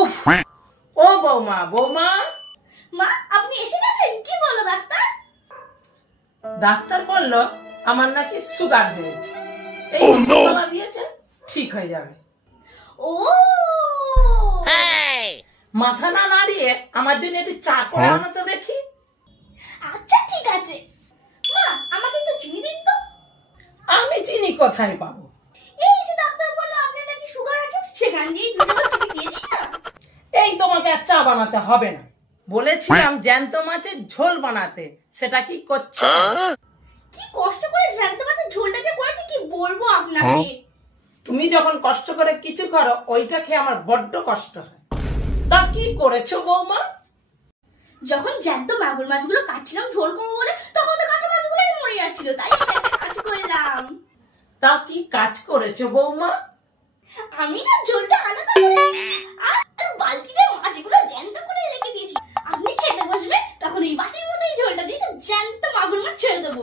উফ, ও বৌমা বৌমা, মা আপনি এসে গেছেন? কি বলো ডাক্তার? ডাক্তার বলল আমার নাকি সুগার হয়েছে, এই ওষুধটা দিয়েছে ঠিক হয়ে যাবে। ও মাথা না নাড়িয়ে আমার জন্য একটু চা করে আনো তো দেখি। আচ্ছা ঠিক আছে। মা আমাকে একটু চিনি দিন তো। আমি চিনি কোথায় পাবো? এই যে ডাক্তার বললো আপনার নাকি সুগার আছে, সেখান দিয়ে 2 চামচ চিনি দিয়ে দিন না। এই তোমাকে আর চা বানাতে হবে না, বলেছিলাম জ্যান্ত মাছের ঝোল বানাতে, সেটা কি করছো? কি কষ্ট করে জ্যান্ত মাছের ঝোলটা যে করেছি কি বলবো আপনাকে। তুমি যখন কষ্ট করে কিছু করো ওইটা খেয়ে আমার বড্ড কষ্ট হয়। তা কি করেছো বৌমা? যখন জ্যান্ত মাগুর মাছগুলো কাটছিলাম ঝোল করবো বলে, তখন তো কাটা মাছগুলোই মরে যাচ্ছিল, তাই আমি একটা কাজ করলাম। তা কি কাজ করেছো বৌমা? আমি না ঝোলটা আলাদা করে রেখেছি, আর বালতিতে মাছগুলো জ্যান্ত করে রেখে দিয়েছি। আপনি খেতে বসবে তখন এই বাটির মধ্যে এই ঝোলটা দিয়ে জ্যান্ত মাগুর মাছ ছেড়ে দেবো,